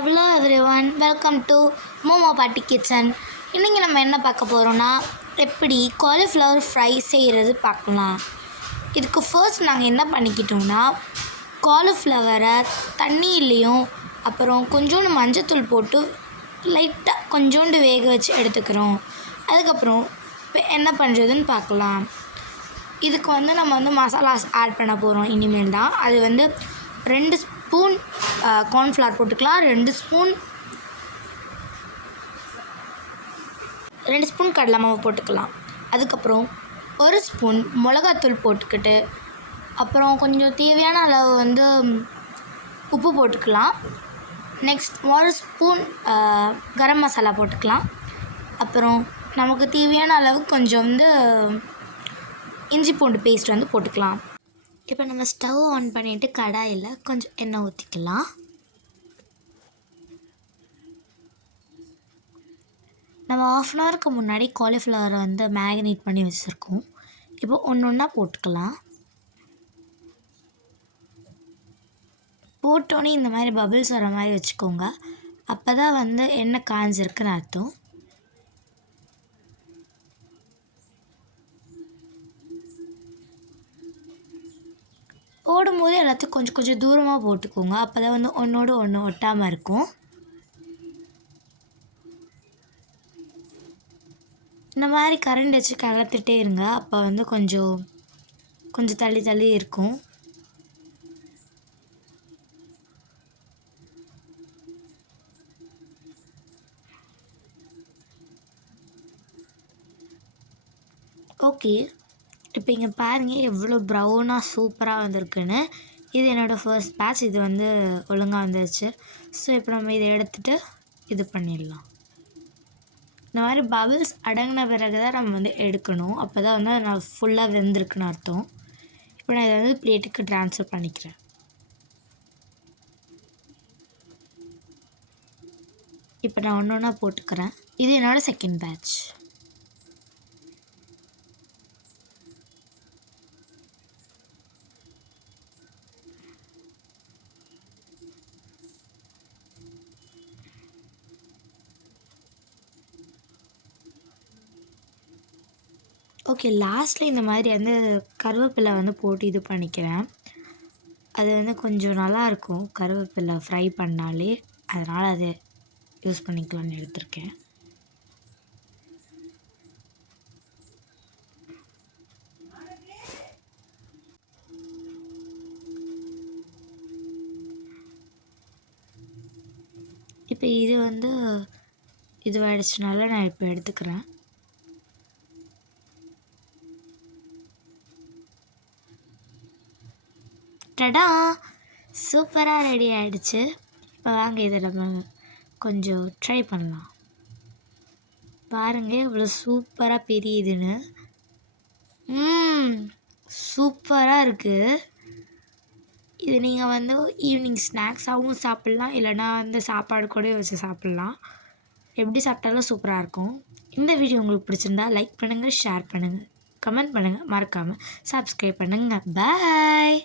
Hello everyone, welcome to momo பாட்டி kitchen. இன்றைக்கி நம்ம என்ன பார்க்க போகிறோன்னா, எப்படி காலிஃப்ளவர் ஃப்ரை செய்கிறது பார்க்கலாம். இதுக்கு ஃபர்ஸ்ட் நாங்கள் என்ன பண்ணிக்கிட்டோம்னா, காலிஃப்ளவரை தண்ணியிலையும் அப்புறம் கொஞ்சோண்டு மஞ்சத்தூள் போட்டு லைட்டாக கொஞ்சோண்டு வேக வச்சு எடுத்துக்கிறோம். அதுக்கப்புறம் இப்போ என்ன பண்ணுறதுன்னு பார்க்கலாம். இதுக்கு நம்ம மசாலாஸ் ஆட் பண்ண போகிறோம் இனிமேல் தான். அது 2 ஸ்பூன் கார்ன்ஃப்ளவர் போட்டுக்கலாம், 2 ஸ்பூன் கடலை மாவு போட்டுக்கலாம். அதுக்கப்புறம் 1 ஸ்பூன் மிளகாத்தூள் போட்டுக்கிட்டு அப்புறம் கொஞ்சம் தேவையான அளவு உப்பு போட்டுக்கலாம். நெக்ஸ்ட் 1 ஸ்பூன் கரம் மசாலா போட்டுக்கலாம். அப்புறம் நமக்கு தேவையான அளவு கொஞ்சம் இஞ்சி பூண்டு பேஸ்ட் போட்டுக்கலாம். இப்போ நம்ம ஸ்டவ் ஆன் பண்ணிவிட்டு கடாயில் கொஞ்சம் எண்ணெய் ஊற்றிக்கலாம். நம்ம 1/2 அன் ஹவருக்கு முன்னாடி காலிஃப்ளவரை மேரினேட் பண்ணி வச்சுருக்கோம். இப்போ ஒன்று ஒன்றா போட்டுக்கலாம். போட்டோன்னே இந்த மாதிரி பபிள்ஸ் வர மாதிரி வச்சுக்கோங்க. அப்போ தான் எண்ணெய் காஞ்சிருக்குன்னு அர்த்தம். போடும்போது எல்லாத்தையும் கொஞ்சம் கொஞ்சம் தூரமாக போட்டுக்கோங்க. அப்போ தான் ஒன்றோடு ஒன்று ஒட்டாமல் இருக்கும். இந்த மாதிரி கரண்ட் வச்சு கலத்துட்டே இருங்க. அப்போ கொஞ்சம் தள்ளி தள்ளி இருக்கும். ஓகே, இப்போ இங்கே பாருங்கள் எவ்வளோ ப்ரௌனாக சூப்பராக வந்திருக்குன்னு. இது என்னோடய ஃபர்ஸ்ட் பேட்ச். இது ஒழுங்காக வந்துருச்சு. ஸோ இப்போ நம்ம இதை எடுத்துகிட்டு இது பண்ணிடலாம். இந்த மாதிரி பபிள்ஸ் அடங்கின பிறகு தான் நம்ம எடுக்கணும். அப்போ தான் நான் ஃபுல்லாக வெந்திருக்குன்னு அர்த்தம். இப்போ நான் இதை பிளேட்டுக்கு ட்ரான்ஸ்ஃபர் பண்ணிக்கிறேன். இப்போ நான் ஒன்று ஒன்றா போட்டுக்கிறேன். இது என்னோடய செகண்ட் பேட்ச். ஓகே, லாஸ்ட்டில் இந்த மாதிரி கருவேப்பிலை போட்டு இது பண்ணிக்கிறேன். அது கொஞ்சம் நல்லாயிருக்கும் கருவேப்பிலை ஃப்ரை பண்ணாலே. அதனால் அதை யூஸ் பண்ணிக்கலாம்னு எடுத்திருக்கேன். இப்போ இது இதுவாகிடுச்சுனால நான் இப்போ எடுத்துக்கிறேன். டடா, சூப்பராக ரெடி ஆகிடுச்சு. இப்போ வாங்க இதை நம்ம கொஞ்சம் ட்ரை பண்ணலாம். பாருங்கள் இவ்வளோ சூப்பராக பெரியுதுன்னு. சூப்பராக இருக்குது. இது நீங்கள் ஈவினிங் ஸ்நாக்ஸாகவும் சாப்பிட்லாம், இல்லைனா சாப்பாடு கூட வச்சு சாப்பிட்லாம். எப்படி சாப்பிட்டாலும் சூப்பராக இருக்கும். இந்த வீடியோ உங்களுக்கு பிடிச்சிருந்தா லைக் பண்ணுங்கள், ஷேர் பண்ணுங்கள், கமெண்ட் பண்ணுங்கள், மறக்காமல் சப்ஸ்கிரைப் பண்ணுங்கள். பாய்.